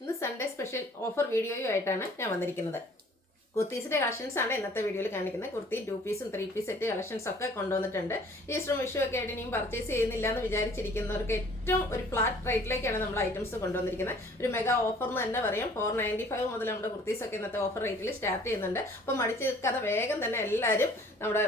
ഇന്ന് Sunday special offer വീഡിയോയുമായിട്ടാണ് ഞാൻ വന്നിരിക്കുന്നത്. കുർത്തീസിൻ്റെ കളക്ഷൻസ് ആണ് ഇന്നത്തെ വീഡിയോയിൽ കാണിക്കുന്നത്. കുർത്തി 2 പീസും 3 പീസ് സെറ്റ് കളക്ഷൻസ് ഒക്കെ കൊണ്ടുവന്നിട്ടുണ്ട്. ഈസ്റ്റർ വിഷു ഒക്കെ ആയിട്ട് ഇനിയും പർച്ചേസ് ചെയ്യുന്നില്ല എന്ന് വിചാരിച്ചിരിക്കുന്നവർക്ക് ഏറ്റവും ഒരു ഫ്ലാറ്റ് റേറ്റിലേക്കാണ് നമ്മൾ ഐറ്റംസ് കൊണ്ടുവന്നിരിക്കുന്നത്. ഒരു മെഗാ ഓഫർ എന്ന് തന്നെ പറയാം. 495 മുതൽ നമ്മുടെ കുർത്തീസൊക്കെ ഇന്നത്തെ ഓഫർ റേറ്റിൽ സ്റ്റാർട്ട് ചെയ്യുന്നുണ്ട്. അപ്പോൾ മടിച്ച് നിൽക്കാതെ വേഗം തന്നെ എല്ലാവരും നമ്മുടെ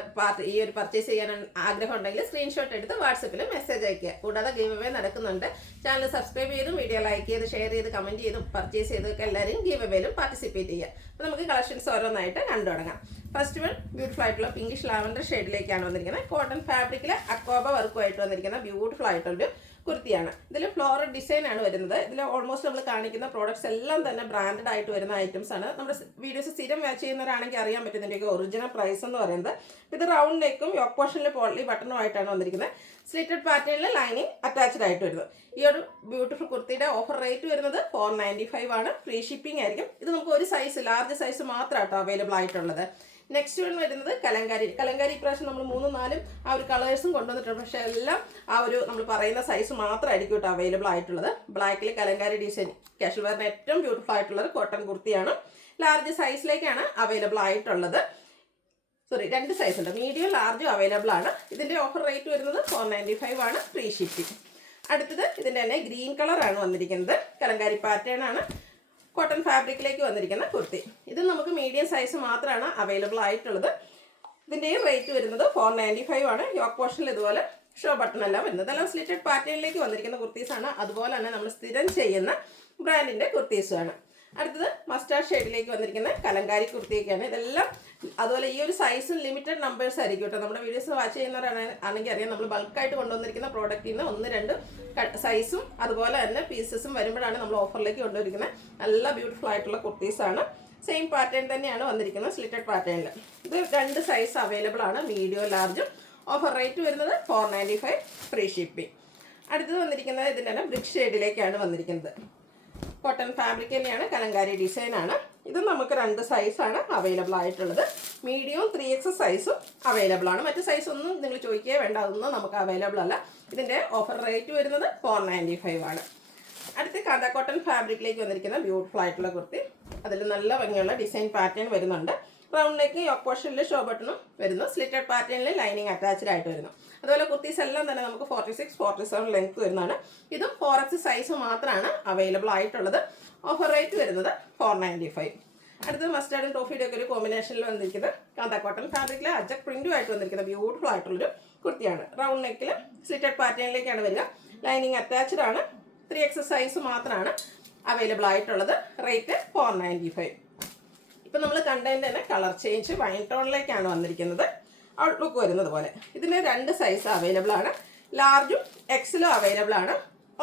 ഈ ഒരു പർച്ചേസ് ചെയ്യാൻ ആഗ്രഹം ഉണ്ടെങ്കിൽ സ്ക്രീൻഷോട്ട് എടുത്ത് വാട്സപ്പിൽ മെസ്സേജ് അയയ്ക്കുക. കൂടാതെ ഗീവ് അവേ നടക്കുന്നുണ്ട്. ചാനൽ സബ്സ്ക്രൈബ് ചെയ്തും വീഡിയോ ലൈക്ക് ചെയ്ത് ഷെയർ ചെയ്ത് കമൻറ്റ് ചെയ്തും പർച്ചേസ് ചെയ്തൊക്കെ എല്ലാവരും ഗീവ് അവേയിലും പാർട്ടിസിപ്പേറ്റ് ചെയ്യുക. അപ്പോൾ നമുക്ക് കളക്ഷൻസ് ഓരോന്നായിട്ട് കണ്ടു തുടങ്ങാം. ഫസ്റ്റ് വൺ ബ്യൂട്ടിഫുൾ ആയിട്ടുള്ള പിങ്കിഷ് ലാവൻഡർ ഷെയ്ഡിലേക്കാണ് വന്നിരിക്കുന്നത്. കോട്ടൺ ഫാബ്രിക്കിൽ അക്വാബ വർക്കുമായിട്ട് വന്നിരിക്കുന്ന ബ്യൂട്ടിഫുൾ ആയിട്ടൊരു കുർത്തിയാണ്. ഇതിൽ ഫ്ലോറൽ ഡിസൈൻ ആണ് വരുന്നത്. ഇതിൽ ഓൾമോസ്റ്റ് നമ്മൾ കാണിക്കുന്ന പ്രോഡക്ട്സ് എല്ലാം തന്നെ ബ്രാൻഡഡ് ആയിട്ട് വരുന്ന ഐറ്റംസ് ആണ്. നമ്മുടെ വീഡിയോസ് സ്ഥിരം വാച്ച് ചെയ്യുന്നവരാണെങ്കിൽ അറിയാൻ പറ്റുന്നതിൻ്റെയൊക്കെ ഒറിജിനൽ പ്രൈസ് എന്ന് പറയുന്നത്. ഇത് റൗണ്ട് നെക്കും യോക്ക് പോർഷനിൽ പോളി ബട്ടണും ആയിട്ടാണ് വന്നിരിക്കുന്നത്. സ്ലിറ്റഡ് പാറ്റേണിൽ ലൈനിങ് അറ്റാച്ച്ഡ് ആയിട്ട് വരുന്നത്. ഈ ഒരു ബ്യൂട്ടിഫുൾ കുർത്തിയുടെ ഓഫർ റേറ്റ് വരുന്നത് 495 ആണ്. ഫ്രീ ഷിപ്പിംഗ് ആയിരിക്കും. ഇത് നമുക്ക് ഒരു സൈസ് ലാർജ് സൈസ് മാത്രമാട്ടോ അവൈലബിൾ ആയിട്ടുള്ളത്. നെക്സ്റ്റ് വൺ വരുന്നത് കലങ്കാരി ഇപ്രാവശ്യം നമ്മൾ 3, 4 ആ ഒരു കളേഴ്സും കൊണ്ടുവന്നിട്ടുണ്ട്. പക്ഷേ എല്ലാം ആ ഒരു നമ്മൾ പറയുന്ന സൈസ് മാത്രമായിരിക്കും കേട്ടോ അവൈലബിൾ ആയിട്ടുള്ളത്. ബ്ലാക്കിൽ കലങ്കാരി ഡിസൈൻ കാഷ്വൽ വെയറിന് ഏറ്റവും ബ്യൂട്ടിഫുൾ ആയിട്ടുള്ളത് കോട്ടൺ കുർത്തിയാണ്. ലാർജ് സൈസിലേക്കാണ് അവൈലബിൾ ആയിട്ടുള്ളത്. സോറി, 2 സൈസ് ഉണ്ട്, മീഡിയം ലാർജും അവൈലബിൾ ആണ്. ഇതിൻ്റെ ഓഫർ റേറ്റ് വരുന്നത് 495 ആണ്. Free shipping. അടുത്തത് ഇതിൻ്റെ തന്നെ ഗ്രീൻ കളറാണ് വന്നിരിക്കുന്നത്. കലങ്കാരി പാറ്റേൺ ആണ്. കോട്ടൺ ഫാബ്രിക്കിലേക്ക് വന്നിരിക്കുന്ന കുർത്തി. ഇത് നമുക്ക് മീഡിയം സൈസ് മാത്രമാണ് അവൈലബിൾ ആയിട്ടുള്ളത്. ഇതിൻ്റെയും റേറ്റ് വരുന്നത് 495 ആണ്. യോക്ക് പോർഷനിൽ ഇതുപോലെ ഷോ ബട്ടൺ എല്ലാം വരുന്നത്. അതെല്ലാം സ്ലിറ്റഡ് പാറ്റേണിലേക്ക് വന്നിരിക്കുന്ന കുർത്തീസാണ്. അതുപോലെ തന്നെ നമ്മൾ സ്ഥിരം ചെയ്യുന്ന ബ്രാൻഡിൻ്റെ കുർത്തീസുമാണ്. അടുത്തത് മസ്റ്റാർഡ് ഷെയ്ഡിലേക്ക് വന്നിരിക്കുന്ന കലങ്കാരി കുർത്തിയൊക്കെയാണ്. ഇതെല്ലാം അതുപോലെ ഈ ഒരു സൈസും ലിമിറ്റഡ് നമ്പേഴ്സ് ആയിരിക്കും കേട്ടോ. നമ്മുടെ വീഡിയോസ് വാച്ച് ചെയ്യുന്നവരാണെങ്കിൽ അറിയാം, നമ്മൾ ബൾക്കായിട്ട് കൊണ്ടുവന്നിരിക്കുന്ന പ്രോഡക്റ്റിൽ നിന്ന് 1, 2 സൈസും അതുപോലെ തന്നെ പീസസും വരുമ്പോഴാണ് നമ്മൾ ഓഫറിലേക്ക് കൊണ്ടുവരിക്കുന്നത്. നല്ല ബ്യൂട്ടിഫുൾ ആയിട്ടുള്ള കുർത്തീസാണ്. സെയിം പാറ്റേൺ തന്നെയാണ് വന്നിരിക്കുന്നത്, സ്ലിറ്റഡ് പാറ്റേണിൽ. ഇത് 2 സൈസ് അവൈലബിൾ ആണ്, മീഡിയം ലാർജും. ഓഫർ റേറ്റ് വരുന്നത് 495. Free shipping. അടുത്തത് വന്നിരിക്കുന്നത് ഇതിൻ്റെ തന്നെ ബ്രിക്ക് ഷെയ്ഡിലേക്കാണ് വന്നിരിക്കുന്നത്. കോട്ടൺ ഫാബ്രിക് തന്നെയാണ്, കലങ്കാരി ഡിസൈനാണ്. ഇത് നമുക്ക് 2 സൈസാണ് അവൈലബിൾ ആയിട്ടുള്ളത്. മീഡിയവും 3X സൈസും അവൈലബിൾ ആണ്. മറ്റ് സൈസ് ഒന്നും നിങ്ങൾ ചോദിക്കുകയോ വേണ്ട, അതൊന്നും നമുക്ക് അവൈലബിൾ അല്ല. ഇതിൻ്റെ ഓഫർ റേറ്റ് വരുന്നത് 495 ആണ്. അടുത്ത കാന്ത കോട്ടൺ ഫാബ്രിക്കിലേക്ക് വന്നിരിക്കുന്ന ബ്യൂട്ടിഫുൾ ആയിട്ടുള്ള കുർത്തി. അതിൽ നല്ല ഭംഗിയുള്ള ഡിസൈൻ പാറ്റേൺ വരുന്നുണ്ട്. റൗണ്ട് നെക്ക് യോക്ക് പോർഷനിൽ ഷോ ബട്ടണും വരുന്നു. സ്ലിറ്റഡ് പാറ്റേണിൽ ലൈനിങ് അറ്റാച്ച്ഡ് ആയിട്ട് വരുന്നു. അതുപോലെ കുർത്തീസ് എല്ലാം തന്നെ നമുക്ക് 46, 47 ലെങ്ത് വരുന്നതാണ്. ഇതും 4X സൈസ് മാത്രമാണ് അവൈലബിൾ ആയിട്ടുള്ളത്. ഓഫർ റേറ്റ് വരുന്നത് 495. അടുത്തത് മസ്റ്റാർഡും ടോഫിയുടെ ഒക്കെ ഒരു കോമ്പിനേഷനിൽ വന്നിരിക്കുന്നത് കാന്ത കോട്ടൺ ഫാബ്രിക്കിൽ അജക് പ്രിന്റും ആയിട്ട് വന്നിരിക്കുന്ന ബ്യൂട്ടിഫുൾ ആയിട്ടുള്ളൊരു കുർത്തിയാണ്. റൗണ്ട് നെക്കിൽ സ്ലിറ്റഡ് പാറ്റേണിലേക്കാണ് വരിക. ലൈനിങ് അറ്റാച്ച്ഡ് ആണ്. 3X സൈസ് മാത്രമാണ് അവൈലബിൾ ആയിട്ടുള്ളത്. റേറ്റ് 495. ഇപ്പം നമ്മൾ കണ്ടതിൻ്റെ തന്നെ കളർ ചേഞ്ച് വൈൻ ടോണിലേക്കാണ് വന്നിരിക്കുന്നത്. ഔട്ട്ലുക്ക് വരുന്നത് പോലെ. ഇതിന് 2 സൈസ് അവൈലബിൾ ആണ്, ലാർജും എക്സലും അവൈലബിൾ ആണ്.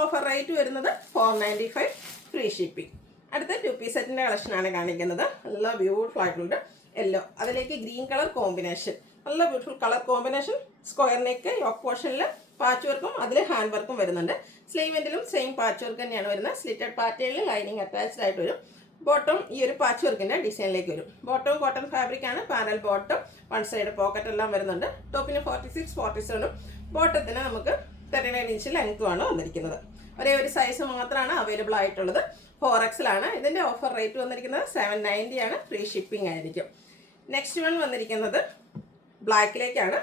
ഓഫർ റേറ്റ് വരുന്നത് 495. Free shipping. അടുത്ത 2 പീസ് സെറ്റിൻ്റെ കളക്ഷനാണ് കാണിക്കുന്നത്. നല്ല ബ്യൂട്ടിഫുൾ ആയിട്ടുണ്ട് യെല്ലോ, അതിലേക്ക് ഗ്രീൻ കളർ കോമ്പിനേഷൻ. നല്ല beautiful colour combination. Square neck yoke പോർഷനിൽ പാച്ച് വർക്കും അതിൽ ഹാൻഡ് വർക്കും വരുന്നുണ്ട്. സ്ലീവെൻറ്റിലും സെയിം പാച്ച് വർക്ക് തന്നെയാണ് വരുന്നത്. സ്ലിറ്റഡ് പാറ്റേണിൽ ലൈനിങ് അറ്റാച്ച്ഡ് ആയിട്ട് വരും. ബോട്ടം ഈ ഒരു പാച്ച് വർക്കിൻ്റെ ഡിസൈനിലേക്ക് വരും. ബോട്ടം കോട്ടൺ ഫാബ്രിക് ആണ്. പാനൽ ബോട്ടം, 1 സൈഡ് പോക്കറ്റ് എല്ലാം വരുന്നുണ്ട്. ടോപ്പിന് 46, 47 ബോട്ടത്തിന് നമുക്ക് 39 ഇഞ്ച് ലെങ്ത്തുമാണ് വന്നിരിക്കുന്നത്. ഒരേ ഒരു സൈസ് മാത്രമാണ് അവൈലബിൾ ആയിട്ടുള്ളത്. 4X ഇതിൻ്റെ ഓഫർ റേറ്റ് വന്നിരിക്കുന്നത് 790 ആണ്. ഫ്രീ ഷിപ്പിംഗ് ആയിരിക്കും. നെക്സ്റ്റ് വൺ വന്നിരിക്കുന്നത് ബ്ലാക്കിലേക്കാണ്.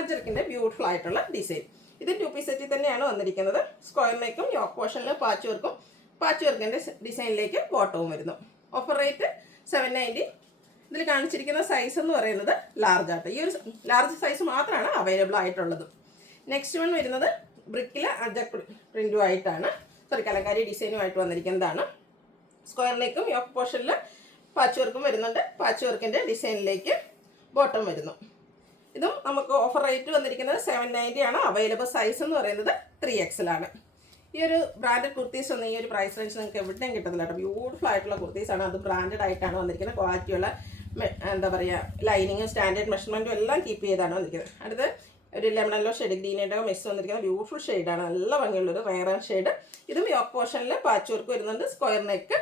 അജർക്കിൻ്റെ ബ്യൂട്ടിഫുൾ ആയിട്ടുള്ള ഡിസൈൻ. ഇത് 2 പീസ് സെറ്റിൽ തന്നെയാണ് വന്നിരിക്കുന്നത്. സ്ക്വയർ നെക്കും യോക്ക് പോർഷനിൽ പാച്ച് വർക്കും പാച്ച് വർക്കിൻ്റെ ഡിസൈനിലേക്ക് ബോട്ടവും വരുന്നു. Offer rate 790. ഇതിൽ കാണിച്ചിരിക്കുന്ന സൈസ് എന്ന് പറയുന്നത് ലാർജ് ആട്ടോ. ഈ ഒരു ലാർജ് സൈസ് മാത്രമാണ് അവൈലബിൾ ആയിട്ടുള്ളത്. നെക്സ്റ്റ് വൺ വരുന്നത് ബ്രിക്കിൽ അജക് പ്രിൻറ്റും ആയിട്ടാണ്, കലങ്കാരി ഡിസൈനുമായിട്ട് വന്നിരിക്കുന്നതാണ്. സ്ക്വയർ നെക്കും യോക്ക് പോർഷനിൽ പാച്ച് വർക്കും വരുന്നുണ്ട്. പാച്ച് വർക്കിൻ്റെ ഡിസൈനിലേക്ക് ബോട്ടം വരുന്നു. ഇതും നമുക്ക് ഓഫർ റേറ്റ് വന്നിരിക്കുന്നത് 790 ആണ്. അവൈലബിൾ സൈസ് എന്ന് പറയുന്നത് 3X. ഈ ഒരു ബ്രാൻഡഡ് കുർത്തീസ് ഒന്നും ഈ ഒരു പ്രൈസ് റേഞ്ച് നിങ്ങൾക്ക് എവിടെയും കിട്ടത്തില്ല കേട്ടോ. ബ്യൂട്ടിഫുൾ ആയിട്ടുള്ള കുർത്തീസാണ്. അത് ബ്രാൻഡഡ് ആയിട്ടാണ് വന്നിരിക്കുന്നത്. ക്വാളിറ്റിയുള്ള എന്താ പറയുക, ലൈനിങ്ങും സ്റ്റാൻഡേർഡ് മെഷർമെൻറ്റും എല്ലാം കീപ്പ് ചെയ്താണ് വന്നിരിക്കുന്നത്. അടുത്ത് ഒരു ലെമണല്ലോ ഷെയ്ഡ് ഗ്രീനായിട്ടോ മിക്സ് വന്നിരിക്കുന്ന ബ്യൂട്ടിഫുൾ ഷെയ്ഡാണ്. നല്ല ഭംഗിയുള്ളൊരു റയർ ഷെയ്ഡ്. ഇതും യോക്ക് പോർഷനിൽ പാച്ച് വർക്ക് വരുന്നുണ്ട്. സ്ക്വയർ നെക്ക്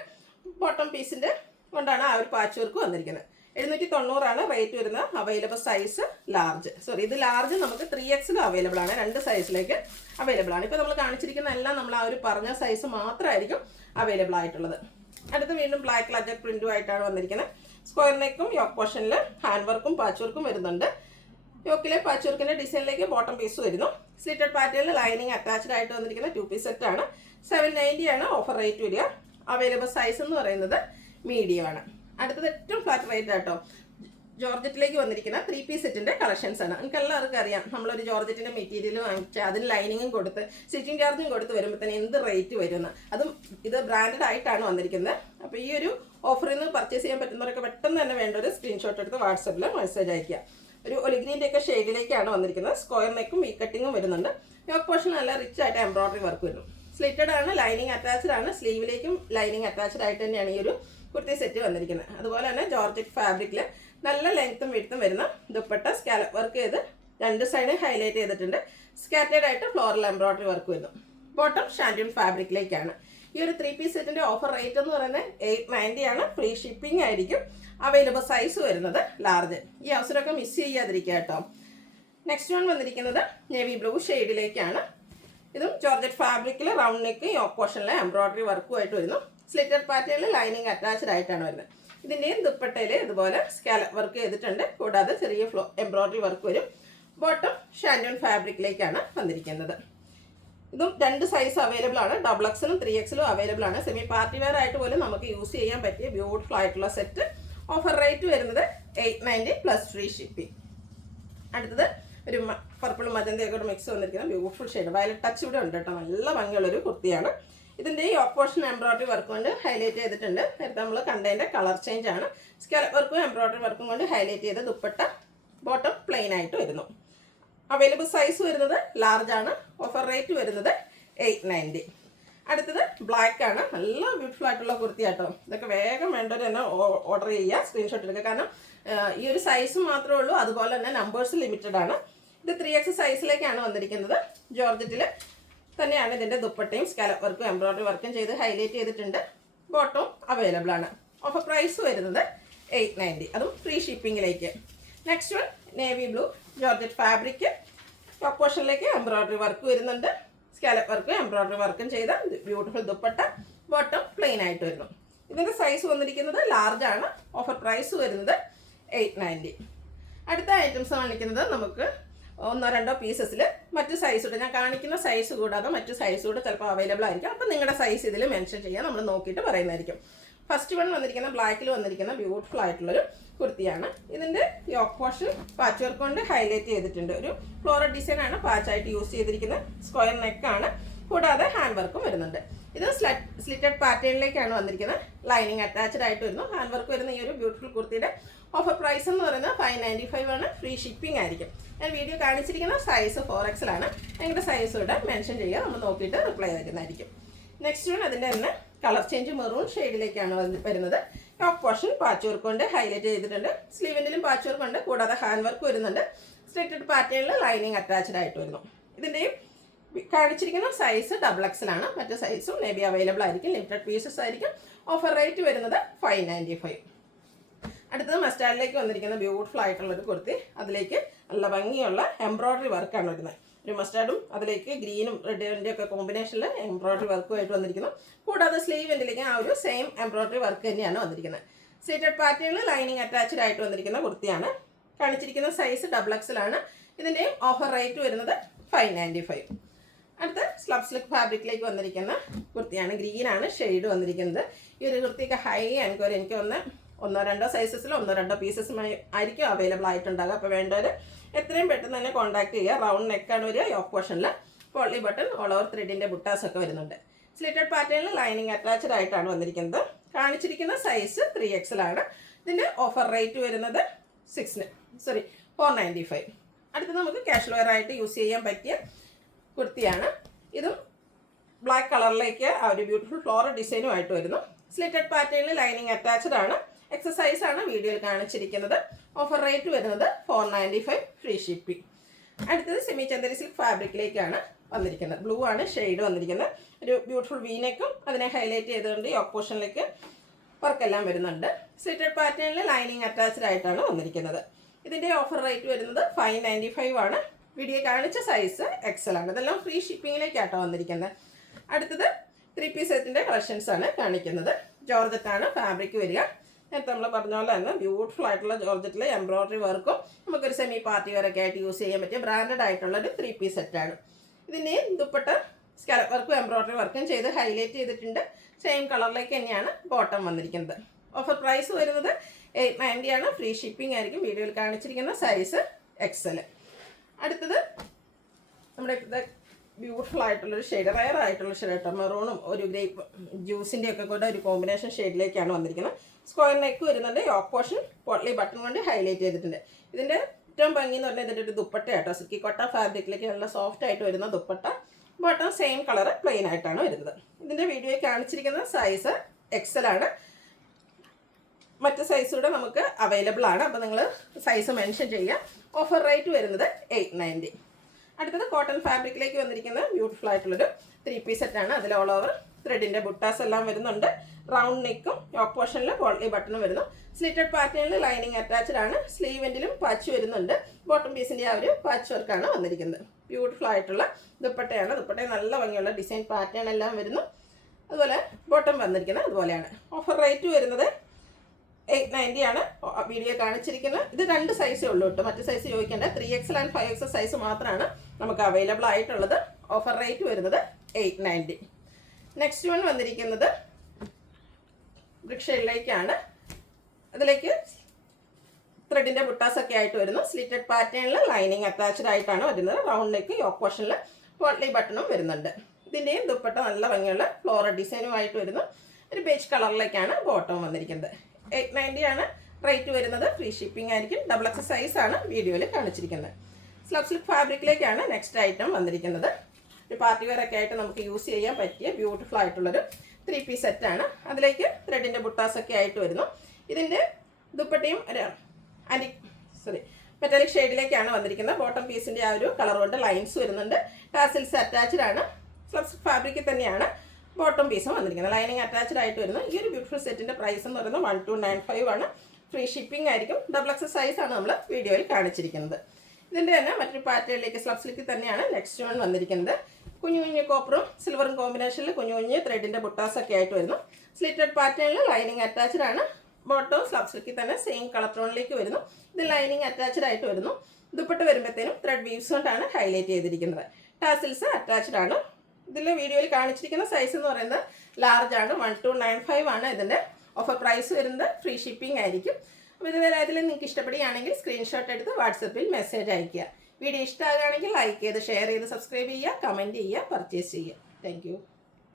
ബോട്ടം പീസിൻ്റെ കൊണ്ടാണ് ആ ഒരു പാച്ച് വർക്ക് വന്നിരിക്കുന്നത്. 790 റേറ്റ് വരുന്നത്. Available size large. ഇത് ലാർജ് നമുക്ക് 3X അവൈലബിൾ ആണ്, 2 സൈസിലേക്ക് അവൈലബിൾ ആണ്. ഇപ്പോൾ നമ്മൾ കാണിച്ചിരിക്കുന്ന എല്ലാം നമ്മൾ ആ ഒരു പറഞ്ഞ സൈസ് മാത്രമായിരിക്കും അവൈലബിൾ ആയിട്ടുള്ളത്. അടുത്ത് വീണ്ടും ബ്ലാക്ക് ലജക് പ്രിന്റുമായിട്ടാണ് വന്നിരിക്കുന്നത്. സ്ക്വയർ നെക്കും യോക്ക് പോർഷനിൽ ഹാൻഡ് വർക്കും പാച്ച് വർക്കും വരുന്നുണ്ട്. യോക്കിലെ പാച്ച് വർക്കിൻ്റെ ഡിസൈനിലേക്ക് ബോട്ടം പീസ് വരുന്നു. സ്ലിറ്റഡ് പാറ്റേണിൽ ലൈനിങ് അറ്റാച്ച്ഡ് ആയിട്ട് വന്നിരിക്കുന്ന 2 പീസ് സെറ്റാണ്. 790 ആണ് ഓഫർ റേറ്റ് വരിക. അവൈലബിൾ സൈസ് എന്ന് പറയുന്നത് മീഡിയം ആണ്. അടുത്തത് ഏറ്റവും ഫ്ലാറ്റ് റേറ്റ് ആട്ടോ, ജോർജറ്റിലേക്ക് വന്നിരിക്കുന്ന 3 പീസ് സെറ്റിൻ്റെ കളക്ഷൻസ് ആണ്. നമുക്ക് എല്ലാവർക്കും അറിയാം, നമ്മളൊരു ജോർജറ്റിൻ്റെ മെറ്റീരിയൽ വാങ്ങിച്ചാൽ അതിന് ലൈനിങ്ങും കൊടുത്ത് സ്റ്റിച്ചിങ് ചാർജും കൊടുത്ത് വരുമ്പോൾ തന്നെ എന്ത് റേറ്റ് വരുമെന്ന്. അതും ഇത് ബ്രാൻഡഡ് ആയിട്ടാണ് വന്നിരിക്കുന്നത്. അപ്പോൾ ഈ ഒരു ഓഫറിൽ നിന്ന് പർച്ചേസ് ചെയ്യാൻ പറ്റുന്നവരൊക്കെ പെട്ടെന്ന് തന്നെ വേണ്ട ഒരു സ്ക്രീൻഷോട്ട് എടുത്ത് വാട്സപ്പിൽ മെസ്സേജ് അയക്കുക. ഒരു ഒലിഗ്രീൻ്റെ ഒക്കെ ഷെയ്ഡിലേക്കാണ് വന്നിരിക്കുന്നത്. സ്ക്വയർ നെക്കും വി കട്ടിങ്ങും വരുന്നുണ്ട്. യോക്ക് പോർഷൻ നല്ല റിച്ച് ആയിട്ട് എംബ്രോയിഡറി വർക്ക് വരും. സ്ലിറ്റഡ് ആണ്, ലൈനിങ് അറ്റാച്ച്ഡ് ആണ്. സ്ലീവിലേക്കും ലൈനിങ് അറ്റാച്ച്ഡ് ആയിട്ട് തന്നെയാണ് ഈ ഒരു കുർത്തി സെറ്റ് വന്നിരിക്കുന്നത്. അതുപോലെ തന്നെ ജോർജറ്റ് ഫാബ്രിക്കിൽ നല്ല ലെങ്ത്തും വിഡ്ത്തും വരുന്ന ദുപ്പട്ട സ്കാലപ്പ് വർക്ക് ചെയ്ത് 2 സൈഡും ഹൈലൈറ്റ് ചെയ്തിട്ടുണ്ട്. സ്കാറ്റേഡ് ആയിട്ട് ഫ്ലോറൽ എംബ്രോയിഡറി വർക്ക് വരുന്നു. ബോട്ടം ഷാൻഡ്യൂൺ ഫാബ്രിക്കിലേക്കാണ്. ഈ ഒരു 3 പീസ് സെറ്റിൻ്റെ ഓഫർ റേറ്റ് എന്ന് പറയുന്നത് 890 ആണ്. ഫ്രീ ഷിപ്പിംഗ് ആയിരിക്കും. അവൈലബിൾ സൈസ് വരുന്നത് ലാർജ്. ഈ അവസരമൊക്കെ മിസ് ചെയ്യാതിരിക്കുക കേട്ടോ. നെക്സ്റ്റ് വൺ വന്നിരിക്കുന്നത് നേവി ബ്ലൂ ഷെയ്ഡിലേക്കാണ്. ഇതും ജോർജറ്റ് ഫാബ്രിക്കിൽ റൗണ്ട് നെക്ക് യോക്ക് പോർഷനിലെ എംബ്രോയിഡറി വർക്കുമായിട്ട് വരുന്നു. സ്ലിറ്റഡ് പാറ്റേണിൽ ലൈനിങ് അറ്റാച്ച്ഡ് ആയിട്ടാണ് വരുന്നത്. ഇതിൻ്റെയും ദുപ്പട്ടയിൽ ഇതുപോലെ സ്കാലപ്പ് വർക്ക് ചെയ്തിട്ടുണ്ട്. കൂടാതെ ചെറിയ എംബ്രോയിഡറി വർക്ക് വരും. ബോട്ടം ഷാൻഡ്യൂൺ ഫാബ്രിക്കിലേക്കാണ് വന്നിരിക്കുന്നത്. ഇതും 2 സൈസ് അവൈലബിൾ ആണ്. XXL 3X അവൈലബിൾ ആണ്. സെമി പാർട്ടി വെയർ ആയിട്ട് പോലും നമുക്ക് യൂസ് ചെയ്യാൻ പറ്റിയ ബ്യൂട്ടിഫുൾ ആയിട്ടുള്ള സെറ്റ്. ഓഫർ റേറ്റ് വരുന്നത് 890 പ്ലസ് ഫ്രീ ഷിപ്പിംഗ്. അടുത്തത് ഒരു പർപ്പിൾ മജന്തയൊക്കെ ഒരു മിക്സ് വന്നിരിക്കുന്ന ബ്യൂട്ടിഫുൾ ഷെയ്ഡ്. വയലറ്റ് ടച്ച് ഇവിടെ ഉണ്ട് കേട്ടോ. നല്ല ഭംഗിയുള്ളൊരു കുർത്തിയാണ്. ഇതിൻ്റെ ഈ ഓപ്പോഷൻ എംബ്രോയിഡറി വർക്ക് കൊണ്ട് ഹൈലൈറ്റ് ചെയ്തിട്ടുണ്ട്. നേരത്തെ നമ്മൾ കണ്ടതിൻ്റെ കളർ ചേഞ്ച് ആണ്. സ്കാലപ്പ് വർക്കും എംബ്രോയിഡറി വർക്കും കൊണ്ട് ഹൈലൈറ്റ് ചെയ്ത് ദുപ്പട്ട ബോട്ടം പ്ലെയിൻ ആയിട്ട് വരുന്നു. അവൈലബിൾ സൈസ് വരുന്നത് ലാർജ് ആണ്. ഓഫർ റേറ്റ് വരുന്നത് 890. അടുത്തത് ബ്ലാക്ക് ആണ്. നല്ല ബ്യൂട്ടിഫുൾ ആയിട്ടുള്ള കുർത്തി ആട്ടോ. ഇതൊക്കെ വേഗം വേണ്ടവർ തന്നെ ഓർഡർ ചെയ്യുക, സ്ക്രീൻഷോട്ട് എടുക്കുക. കാരണം ഈ ഒരു സൈസ് മാത്രമേ ഉള്ളൂ. അതുപോലെ തന്നെ നമ്പേഴ്സ് ലിമിറ്റഡ് ആണ്. ഇത് 3X സൈസിലേക്കാണ് വന്നിരിക്കുന്നത്. ജോർജറ്റിൽ തന്നെയാണ് ഇതിൻ്റെ ദുപ്പട്ടയും സ്കാലപ്പ് വർക്കും എംബ്രോയിഡറി വർക്കും ചെയ്ത് ഹൈലൈറ്റ് ചെയ്തിട്ടുണ്ട്. ബോട്ടവും അവൈലബിൾ ആണ്. ഓഫർ പ്രൈസ് വരുന്നത് 890, അതും ഫ്രീ ഷിപ്പിങ്ങിലേക്ക്. Next one navy blue georgette fabric. Top പോർഷനിലേക്ക് എംബ്രോയിഡറി വർക്ക് വരുന്നുണ്ട്. സ്കാലപ്പ് വർക്കും എംബ്രോയിഡറി വർക്കും ചെയ്ത ബ്യൂട്ടിഫുൾ ദുപ്പട്ട. ബോട്ടം പ്ലെയിൻ ആയിട്ട് വരുന്നു. ഇതിൻ്റെ സൈസ് വന്നിരിക്കുന്നത് ലാർജ് ആണ്. ഓഫർ പ്രൈസ് വരുന്നത് 890. അടുത്ത ഐറ്റംസ് കാണിക്കുന്നത് നമുക്ക് 1-2 പീസസിൽ മറ്റു സൈസ് കൂടെ, ഞാൻ കാണിക്കുന്ന സൈസ് കൂടാതെ മറ്റു സൈസ് കൂടെ ചിലപ്പോൾ അവൈലബിൾ ആയിരിക്കും. അപ്പോൾ നിങ്ങളുടെ സൈസ് ഇതിൽ മെൻഷൻ ചെയ്യാൻ നമ്മൾ നോക്കിയിട്ട് പറയുന്നതായിരിക്കും. ഫസ്റ്റ് വൺ വന്നിരിക്കുന്ന ബ്ലാക്കിൽ വന്നിരിക്കുന്ന ബ്യൂട്ടിഫുൾ ആയിട്ടുള്ളൊരു കുർത്തിയാണ്. ഇതിൻ്റെ യോക്ക് പോർഷൻ പാച്ച് വർക്ക് കൊണ്ട് ഹൈലൈറ്റ് ചെയ്തിട്ടുണ്ട്. ഒരു ഫ്ലോറൽ ഡിസൈനാണ് പാച്ചായിട്ട് യൂസ് ചെയ്തിരിക്കുന്നത്. സ്ക്വയർ നെക്കാണ്. കൂടാതെ ഹാൻഡ് വർക്കും വരുന്നുണ്ട്. ഇത് സ്ലിറ്റഡ് പാറ്റേണിലേക്കാണ് വന്നിരിക്കുന്നത്. ലൈനിങ് അറ്റാച്ച്ഡ് ആയിട്ട് വരുന്നു. ഹാൻഡ് വർക്ക് വരുന്ന ഈ ഒരു ബ്യൂട്ടിഫുൾ കുർത്തിയുടെ ഓഫർ പ്രൈസ് എന്ന് പറയുന്നത് 595 ആണ്. ഫ്രീ ഷിപ്പിംഗ് ആയിരിക്കും. ഞാൻ വീഡിയോ കാണിച്ചിരിക്കുന്ന സൈസ് 4XL ആണ്. നിങ്ങളുടെ സൈസ് ഇവിടെ മെൻഷൻ ചെയ്യുക, നമ്മൾ നോക്കിയിട്ട് റിപ്ലൈ തരുന്നതായിരിക്കും. നെക്സ്റ്റ് വൺ അതിൻ്റെ തന്നെ കളർ ചേഞ്ച് മെറൂൺ ഷെയ്ഡിലേക്കാണ് വരുന്നത്. ടോപ്പ് പോർഷൻ പാച്ച് വർക്ക് കൊണ്ട് ഹൈലൈറ്റ് ചെയ്തിട്ടുണ്ട്. സ്ലീവിൻ്റെലും പാച്ച് വർക്ക് ഉണ്ട്. കൂടാതെ ഹാൻഡ് വർക്ക് വരുന്നുണ്ട്. സ്ട്രിക്റ്റഡ് പാറ്റേണിൽ ലൈനിങ് അറ്റാച്ച്ഡ് ആയിട്ട് വരുന്നു. ഇതിൻ്റെയും കാണിച്ചിരിക്കുന്ന സൈസ് XXL ആണ്. മറ്റു സൈസും മേ ബി അവൈലബിൾ ആയിരിക്കും. ലിമിറ്റഡ് പീസസ് ആയിരിക്കും. ഓഫർ റേറ്റ് വരുന്നത് 595. അടുത്തത് മസ്റ്റാർഡിലേക്ക് വന്നിരിക്കുന്ന ബ്യൂട്ടിഫുൾ ആയിട്ടുള്ളൊരു കുർത്തി. അതിലേക്ക് നല്ല ഭംഗിയുള്ള എംബ്രോയിഡറി വർക്കാണ് വരുന്നത്. ഒരു മസ്റ്റാർഡും അതിലേക്ക് ഗ്രീനും റെഡിൻ്റെ ഒക്കെ കോമ്പിനേഷനിൽ എംബ്രോയിഡറി വർക്കുമായിട്ട് വന്നിരിക്കുന്നു. കൂടാതെ സ്ലീവിൻ്റെലേക്ക് ആ ഒരു സെയിം എംബ്രോയിഡറി വർക്ക് തന്നെയാണ് വന്നിരിക്കുന്നത്. സ്ലിറ്റഡ് പാറ്റേണിൽ ലൈനിങ് അറ്റാച്ച്ഡ് ആയിട്ട് വന്നിരിക്കുന്ന കുർത്തിയാണ്. കാണിച്ചിരിക്കുന്ന സൈസ് XXL ആണ്. ഇതിൻ്റെ ഓഫർ റേറ്റ് വരുന്നത് 595. അടുത്ത സ്ലബ് സിൽക്ക് ഫാബ്രിക്കിലേക്ക് വന്നിരിക്കുന്ന കുർത്തിയാണ്. ഗ്രീനാണ് ഷെയ്ഡ് വന്നിരിക്കുന്നത്. ഈ ഒരു കുർത്തിക്ക് ഹൈ എൻക്വയറി എനിക്ക് 1-2 സൈസസിൽ 1-2 പീസസുമായി ആയിരിക്കും അവൈലബിൾ ആയിട്ടുണ്ടാകുക. അപ്പോൾ വേണ്ടവർ എത്രയും പെട്ടെന്ന് തന്നെ കോൺടാക്ട് ചെയ്യുക. റൗണ്ട് നെക്കാണ് വരിക. യോക്ക് പോർഷനിൽ പോളി ബട്ടൺ ഓൾ ഓവർ ത്രെഡിൻ്റെ ബുട്ടാസ് ഒക്കെ വരുന്നുണ്ട്. സ്ലിറ്റഡ് പാറ്റേണിൽ ലൈനിങ് അറ്റാച്ച്ഡ് ആയിട്ടാണ് വന്നിരിക്കുന്നത്. കാണിച്ചിരിക്കുന്ന സൈസ് 3XL ആണ്. ഇതിൻ്റെ ഓഫർ റേറ്റ് വരുന്നത് 495. അടുത്ത് നമുക്ക് കാഷ്വൽ വെയർ ആയിട്ട് യൂസ് ചെയ്യാൻ പറ്റിയ കുർത്തിയാണ്. ഇതും ബ്ലാക്ക് കളറിലേക്ക് ആ ഒരു ബ്യൂട്ടിഫുൾ ഫ്ലോറൽ ഡിസൈനുമായിട്ട് വരുന്നു. സ്ലിറ്റഡ് പാറ്റേണിൽ ലൈനിങ് അറ്റാച്ച്ഡ് ആണ്. എക്സസൈസ് ആണ് വീഡിയോയിൽ കാണിച്ചിരിക്കുന്നത്. ഓഫർ റേറ്റ് വരുന്നത് 495, ഫ്രീ ഷിപ്പിംഗ്. അടുത്തത് സെമി ചന്ദേരി സിൽക്ക് ഫാബ്രിക്കിലേക്കാണ് വന്നിരിക്കുന്നത്. ബ്ലൂ ആണ് ഷെയ്ഡ് വന്നിരിക്കുന്നത്. ഒരു ബ്യൂട്ടിഫുൾ വീനെക്കും അതിനെ ഹൈലൈറ്റ് ചെയ്തുകൊണ്ട് യോക്ക് പോർഷനിലേക്ക് വർക്കെല്ലാം വരുന്നുണ്ട്. സ്ലിറ്റഡ് പാറ്റേണിൽ ലൈനിങ് അറ്റാച്ച്ഡ് ആയിട്ടാണ് വന്നിരിക്കുന്നത്. ഇതിൻ്റെ ഓഫർ റേറ്റ് വരുന്നത് 595 ആണ്. വീഡിയോ കാണിച്ച സൈസ് എക്സൽ ആണ്. ഇതെല്ലാം ഫ്രീ ഷിപ്പിങ്ങിലേക്കാട്ടോ വന്നിരിക്കുന്നത്. അടുത്തത് 3 പീസ് സെറ്റിൻ്റെ കളക്ഷൻസ് ആണ് കാണിക്കുന്നത്. ജോർജറ്റാണ് ഫാബ്രിക് വരിക. നേരത്തെ നമ്മൾ പറഞ്ഞ പോലെ തന്നെ ബ്യൂട്ടിഫുൾ ആയിട്ടുള്ള ജോർജറ്റിൽ എംബ്രോയ്ഡറി വർക്കും നമുക്കൊരു സെമി പാർട്ടി വെയറൊക്കെ ആയിട്ട് യൂസ് ചെയ്യാൻ പറ്റിയ ബ്രാൻഡഡ് ആയിട്ടുള്ളൊരു 3 പീസ് സെറ്റാണ്. ഇതിൻ്റെ ദുപ്പട്ട സ്കാലപ്പ് വർക്കും എംബ്രോയ്ഡറി വർക്കും ചെയ്ത് ഹൈലൈറ്റ് ചെയ്തിട്ടുണ്ട്. സെയിം കളറിലേക്ക് തന്നെയാണ് ബോട്ടം വന്നിരിക്കുന്നത്. ഓഫർ പ്രൈസ് വരുന്നത് 890 ആണ്. ഫ്രീ ഷിപ്പിംഗ് ആയിരിക്കും. വീഡിയോയിൽ കാണിച്ചിരിക്കുന്ന സൈസ് എക്സൽ. അടുത്തത് നമ്മുടെ ബ്യൂട്ടിഫുൾ ആയിട്ടുള്ളൊരു ഷെയ്ഡ്, റയർ ആയിട്ടുള്ള ഷെയ്ഡ് കേട്ടോ. മെറൂണും ഒരു ഗ്രേപ്പ് ജ്യൂസിൻ്റെ ഒക്കെ കൂടെ ഒരു കോമ്പിനേഷൻ ഷെയ്ഡിലേക്കാണ് വന്നിരിക്കുന്നത്. സ്ക്വയർ നെക്ക് വരുന്നുണ്ട്. യോക്ക് പോർഷൻ പോട്ട്ലി ബട്ടൺ കൊണ്ട് ഹൈലൈറ്റ് ചെയ്തിട്ടുണ്ട്. ഇതിൻ്റെ ഏറ്റവും ഭംഗി എന്ന് പറഞ്ഞാൽ ഇതിൻ്റെ ഒരു ദുപ്പട്ട കേട്ടോ. സിക്കി കൊട്ട ഫാബ്രിക്കിലേക്ക് നല്ല സോഫ്റ്റ് ആയിട്ട് വരുന്ന dupatta. Button same colour plain ആയിട്ടാണ് വരുന്നത്. ഇതിൻ്റെ വീഡിയോയിൽ കാണിച്ചിരിക്കുന്ന സൈസ് എക്സൽ ആണ്. മറ്റ് സൈസൂടെ നമുക്ക് അവൈലബിൾ ആണ്. അപ്പോൾ നിങ്ങൾ സൈസ് മെൻഷൻ ചെയ്യുക. ഓഫർ റേറ്റ് വരുന്നത് 890. അടുത്തത് കോട്ടൺ ഫാബ്രിക്കിലേക്ക് വന്നിരിക്കുന്ന ബ്യൂട്ടിഫുൾ ആയിട്ടുള്ളൊരു 3 പീസ് സെറ്റാണ്. അതിൽ ഓൾ ഓവർ ത്രെഡിൻ്റെ ബുട്ടാസ് എല്ലാം വരുന്നുണ്ട്. റൗണ്ട് നെക്കും യോക്ക് പോർഷനിൽ പോട്ട്ലി ബട്ടണും വരുന്നു. സ്ലിറ്റഡ് പാറ്റേണിൽ ലൈനിങ് അറ്റാച്ച്ഡ് ആണ്. സ്ലീവെൻറ്റിലും പാച്ച് വരുന്നുണ്ട്. ബോട്ടം പീസിൻ്റെ ആ ഒരു പാച്ച് വർക്കാണ് വന്നിരിക്കുന്നത്. ബ്യൂട്ടിഫുൾ ആയിട്ടുള്ള ദുപ്പട്ടയാണ്. ദുപ്പട്ടയിൽ നല്ല ഭംഗിയുള്ള ഡിസൈൻ പാറ്റേൺ എല്ലാം വരുന്നു. അതുപോലെ ബോട്ടം വന്നിരിക്കുന്നത് അതുപോലെയാണ്. ഓഫർ റേറ്റ് വരുന്നത് 890 ആണ്. വീഡിയോ കാണിച്ചിരിക്കുന്നത്. ഇത് 2 സൈസേ ഉള്ളൂ കേട്ടോ. മറ്റ് സൈസ് ചോദിക്കേണ്ട. 3XL ആൻഡ് 5XL സൈസ് മാത്രമാണ് നമുക്ക് അവൈലബിൾ ആയിട്ടുള്ളത്. ഓഫർ റേറ്റ് വരുന്നത് 890. നെക്സ്റ്റ് വൺ വന്നിരിക്കുന്നത് ബ്രിക്ക് ഷെയ്ഡിലേക്കാണ്. അതിലേക്ക് ത്രെഡിൻ്റെ ബുട്ടാസൊക്കെ ആയിട്ട് വരുന്നു. സ്ലിറ്റഡ് പാറ്റേണിൽ ലൈനിങ് അറ്റാച്ച്ഡ് ആയിട്ടാണ് വരുന്നത്. റൗണ്ട് നെക്ക് യോക്ക് പോർഷനിൽ പോട്ട്ലി ബട്ടണും വരുന്നുണ്ട്. ഇതിൻ്റെയും ദുപ്പട്ട നല്ല ഭംഗിയുള്ള ഫ്ലോറൽ ഡിസൈനുമായിട്ട് വരുന്നു. ഒരു ബേജ് കളറിലേക്കാണ് ബോട്ടം വന്നിരിക്കുന്നത്. 890 ആണ് റേറ്റ് വരുന്നത്. ഫ്രീ ഷിപ്പിംഗ് ആയിരിക്കും. XXL സൈസാണ് വീഡിയോയിൽ കാണിച്ചിരിക്കുന്നത്. സ്ലബ് സിൽക്ക് ഫാബ്രിക്കിലേക്കാണ് നെക്സ്റ്റ് ഐറ്റം വന്നിരിക്കുന്നത്. ഒരു പാർട്ടി വെയറൊക്കെ ആയിട്ട് നമുക്ക് യൂസ് ചെയ്യാൻ പറ്റിയ ബ്യൂട്ടിഫുൾ ആയിട്ടുള്ളൊരു 3 പീസ് സെറ്റാണ്. അതിലേക്ക് ത്രെഡിൻ്റെ ബുട്ടാസൊക്കെ ആയിട്ട് വരുന്നു. ഇതിൻ്റെ ദുപ്പട്ടയും മെറ്റാലിക് ഷെയ്ഡിലേക്കാണ് വന്നിരിക്കുന്നത്. ബോട്ടം പീസിൻ്റെ ആ ഒരു കളർ കൊണ്ട് ലൈൻസ് വരുന്നുണ്ട്. ടാസിൽസ് അറ്റാച്ച്ഡ് ആണ്. സ്ലബ് സിൽക്ക് ഫാബ്രിക്കിൽ തന്നെയാണ് ബോട്ടം പീസും വന്നിരിക്കുന്നത്. ലൈനിങ് അറ്റാച്ച്ഡ് ആയിട്ട് വരുന്നു. ഈ ഒരു ബ്യൂട്ടിഫുൾ സെറ്റിൻ്റെ പ്രൈസ് എന്ന് പറയുന്നത് 1295 ആണ്. ഫ്രീ ഷിപ്പിംഗ് ആയിരിക്കും. XXL സൈസാണ് നമ്മൾ വീഡിയോയിൽ കാണിച്ചിരിക്കുന്നത്. ഇതിൻ്റെ തന്നെ മറ്റൊരു പാറ്റേണിലേക്ക് സ്ലബ് സിൽക്കിൽ തന്നെയാണ് നെക്സ്റ്റ് വൺ വന്നിരിക്കുന്നത്. കുഞ്ഞു കുഞ്ഞു കോപ്പറും സിൽവറും കോമ്പിനേഷനിൽ കുഞ്ഞു കുഞ്ഞു ത്രെഡിൻ്റെ ബുട്ടാസൊക്കെ ആയിട്ട് വരുന്നു. സ്ലിറ്റഡ് പാറ്റേണിൽ ലൈനിങ് അറ്റാച്ച്ഡ് ആണ്. ബോട്ടം സ്ലബ് സിൽക്കിൽ തന്നെ സെയിം കളർ ടോണിലേക്ക് വരുന്നു. ഇത് ലൈനിങ് അറ്റാച്ച്ഡ് ആയിട്ട് വരുന്നു. ദുപ്പട്ട വരുമ്പോഴത്തേനും ത്രെഡ് വീവ്സ് കൊണ്ടാണ് ഹൈലൈറ്റ് ചെയ്തിരിക്കുന്നത്. ടാസിൽസ് അറ്റാച്ച്ഡ് ആണ്. ഇതിൽ വീഡിയോയിൽ കാണിച്ചിരിക്കുന്ന സൈസ് എന്ന് പറയുന്നത് ലാർജ് ആണ്. 1295 ആണ് ഇതിൻ്റെ ഓഫർ പ്രൈസ് വരുന്നത്. ഫ്രീ ഷിപ്പിംഗ് ആയിരിക്കും. അപ്പോൾ ഇതിൽ നിങ്ങൾക്ക് ഇഷ്ടപ്പെടുകയാണെങ്കിൽ സ്ക്രീൻഷോട്ട് എടുത്ത് വാട്സപ്പിൽ മെസ്സേജ് അയയ്ക്കുക. വീഡിയോ ഇഷ്ടമാകുകയാണെങ്കിൽ ലൈക്ക് ചെയ്ത് ഷെയർ ചെയ്ത് സബ്സ്ക്രൈബ് ചെയ്യുക, കമൻറ്റ് ചെയ്യുക, പർച്ചേസ് ചെയ്യുക. താങ്ക്